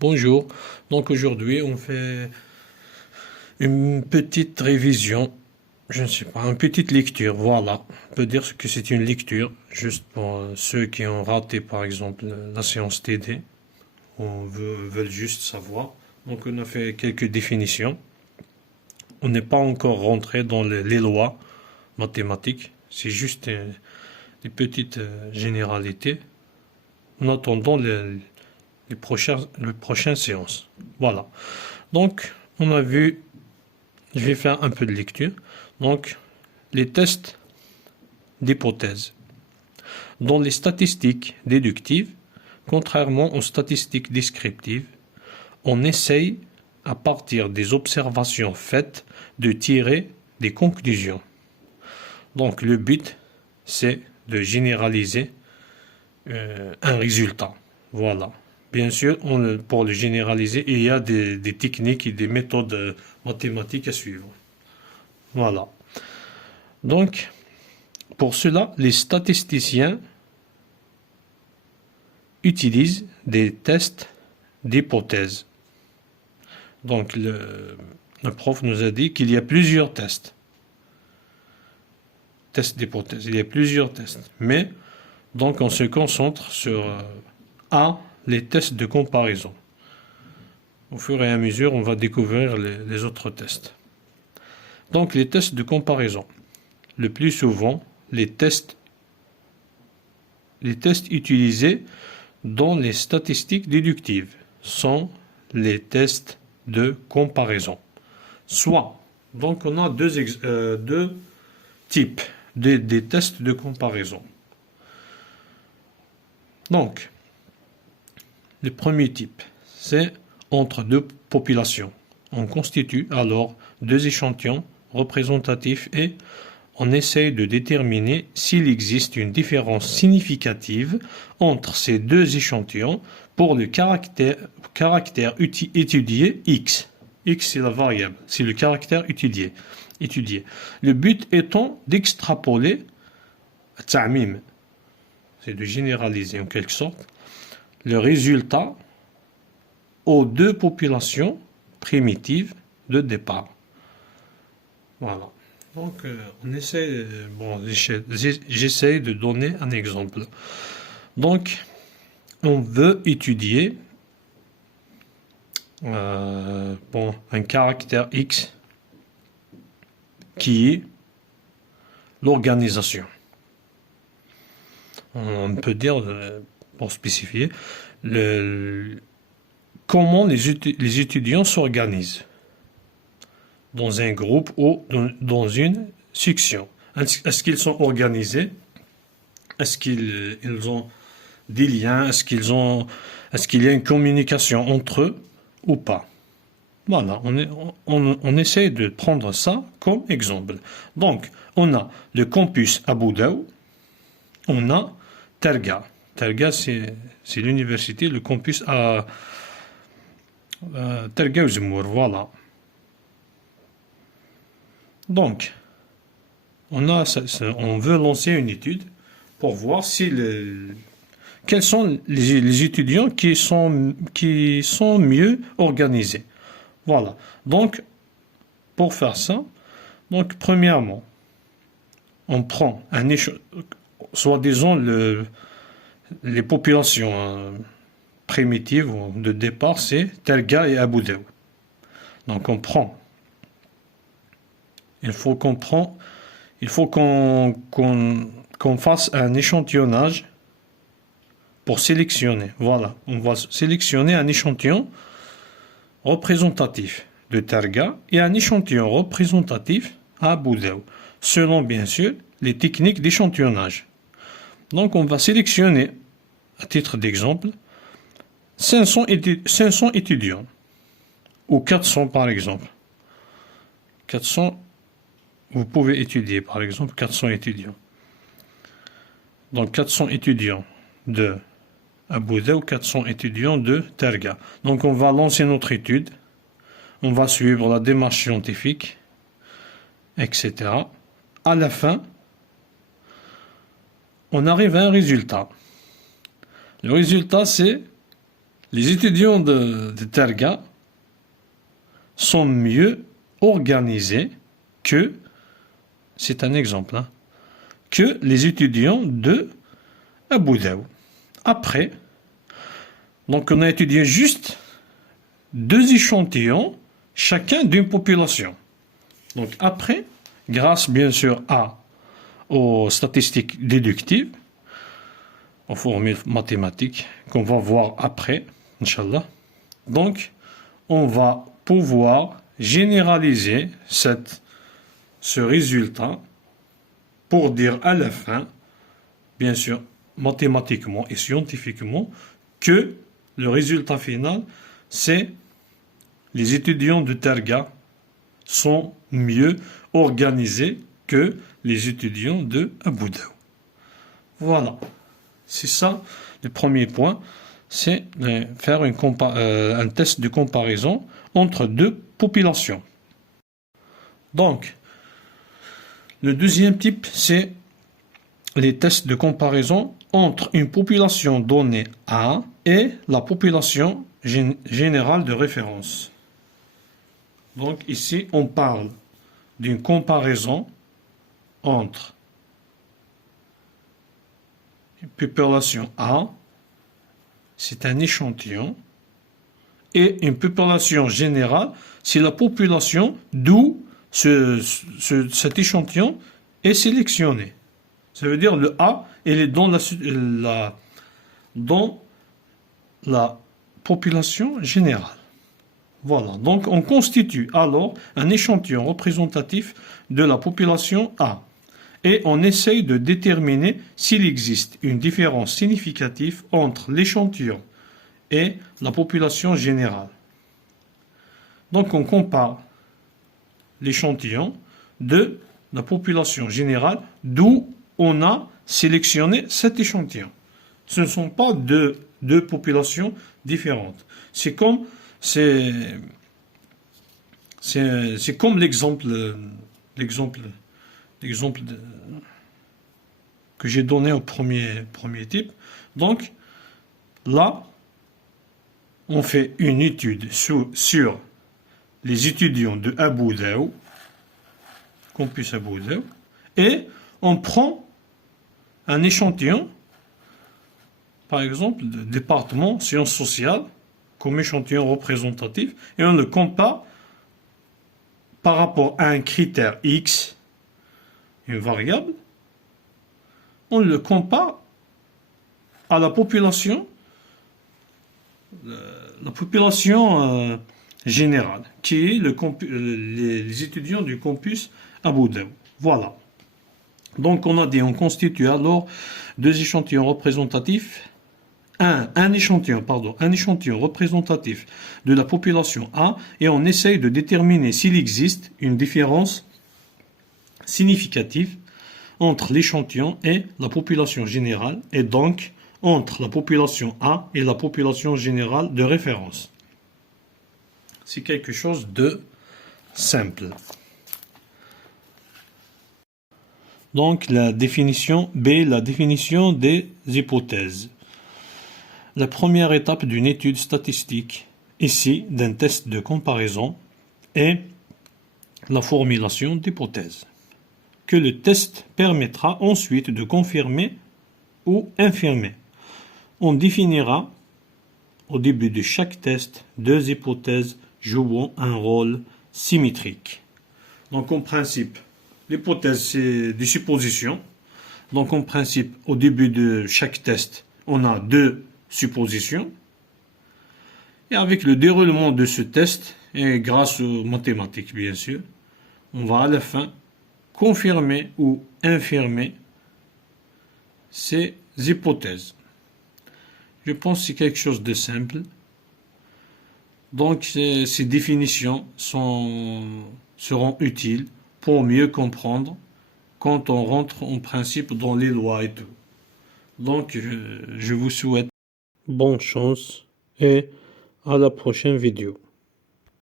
Bonjour, donc aujourd'hui on fait une petite révision, je ne sais pas, une petite lecture, voilà. On peut dire que c'est une lecture, juste pour ceux qui ont raté par exemple la séance TD, veulent juste savoir. Donc on a fait quelques définitions, on n'est pas encore rentré dans les lois mathématiques, c'est juste des petites généralités en attendant les prochaines séances. Voilà. Donc, on a vu, je vais faire un peu de lecture. Donc, les tests d'hypothèse. Dans les statistiques déductives, contrairement aux statistiques descriptives, on essaye, à partir des observations faites, de tirer des conclusions. Donc, le but, c'est de généraliser un résultat. Voilà. Bien sûr, pour le généraliser, il y a des techniques et des méthodes mathématiques à suivre. Voilà. Donc, pour cela, les statisticiens utilisent des tests d'hypothèse. Donc, le prof nous a dit qu'il y a plusieurs tests. Tests d'hypothèse. Il y a plusieurs tests. Mais, donc, on se concentre sur les tests de comparaison. Au fur et à mesure, on va découvrir les autres tests. Donc, les tests de comparaison. Le plus souvent, les tests utilisés dans les statistiques déductives sont les tests de comparaison. Soit, donc on a deux types des tests de comparaison. Donc, le premier type, c'est entre deux populations. On constitue alors deux échantillons représentatifs et on essaye de déterminer s'il existe une différence significative entre ces deux échantillons pour le caractère étudié x. X, c'est la variable, c'est le caractère étudié. Le but étant d'extrapoler, ta'mim, c'est de généraliser en quelque sorte, le résultat aux deux populations primitives de départ. Voilà. Donc, on essaie, j'essaie de donner un exemple. Donc, on veut étudier un caractère X qui est l'organisation. On peut dire, pour spécifier, comment les étudiants s'organisent dans un groupe ou dans une section. Est-ce qu'ils sont organisés? Est-ce qu'ils ont des liens? Est-ce qu'il y a une communication entre eux ou pas? Voilà, on essaie de prendre ça comme exemple. Donc, on a le campus Abu Dhabi, on a Terga. Terga, c'est l'université, le campus à Terga Uzmour, voilà. Donc, on veut lancer une étude pour voir quels sont les étudiants qui sont mieux organisés. Voilà. Donc, pour faire ça, donc premièrement, on prend soit disons les populations primitives de départ, c'est Terga et Abu Dhabi. Donc, il faut qu'on fasse un échantillonnage pour sélectionner. Voilà, on va sélectionner un échantillon représentatif de Terga et un échantillon représentatif à Abu Dhabi, selon bien sûr les techniques d'échantillonnage. Donc on va sélectionner, à titre d'exemple, 500 étudiants, ou 400 par exemple. 400, vous pouvez étudier par exemple 400 étudiants. Donc 400 étudiants de Abu Dhabi ou 400 étudiants de Terga. Donc on va lancer notre étude, on va suivre la démarche scientifique, etc. À la fin, on arrive à un résultat. Le résultat, c'est Les étudiants de Terga sont mieux organisés que, c'est un exemple, hein, que les étudiants de Abu Dhabi. Après, donc on a étudié juste 2 échantillons, chacun d'une population. Donc après, grâce bien sûr aux statistiques déductives, aux formules mathématiques qu'on va voir après, Inch'Allah. Donc, on va pouvoir généraliser ce résultat pour dire à la fin, bien sûr, mathématiquement et scientifiquement, que le résultat final, c'est les étudiants de Terga sont mieux organisés que les étudiants de Abu Dhabi. Voilà. C'est ça le premier point, c'est de faire un test de comparaison entre 2 populations. Donc, le deuxième type, c'est les tests de comparaison entre une population donnée A et la population générale de référence. Donc ici, on parle d'une comparaison entre une population A, c'est un échantillon, et une population générale, c'est la population d'où cet échantillon est sélectionné. Ça veut dire le A, il est dans la population générale. Voilà, donc on constitue alors un échantillon représentatif de la population A. Et on essaye de déterminer s'il existe une différence significative entre l'échantillon et la population générale. Donc on compare l'échantillon de la population générale d'où on a sélectionné cet échantillon. Ce ne sont pas deux populations différentes. C'est comme l'exemple que j'ai donné au premier type. Donc, là, on fait une étude sur les étudiants de Abu Dhabi, campus Abu Dhabi, et on prend un échantillon, par exemple, de département sciences sociales, comme échantillon représentatif, et on le compare par rapport à un critère X, une variable, on le compare à la population générale, qui est les étudiants du campus Abu Dhabi. Voilà. Donc on constitue alors 2 échantillons représentatifs, un échantillon représentatif de la population A, et on essaye de déterminer s'il existe une différence significative entre l'échantillon et la population générale, et donc entre la population A et la population générale de référence. C'est quelque chose de simple. Donc la définition B, la définition des hypothèses. La première étape d'une étude statistique, ici d'un test de comparaison, est la formulation d'hypothèses, que le test permettra ensuite de confirmer ou infirmer. On définira au début de chaque test 2 hypothèses jouant un rôle symétrique. Donc en principe, l'hypothèse c'est des suppositions. Donc en principe, au début de chaque test, on a 2 suppositions. Et avec le déroulement de ce test, et grâce aux mathématiques bien sûr, on va à la fin confirmer ou infirmer ces hypothèses. Je pense que c'est quelque chose de simple. Donc ces définitions seront utiles pour mieux comprendre quand on rentre en principe dans les lois et tout. Donc je vous souhaite bonne chance et à la prochaine vidéo.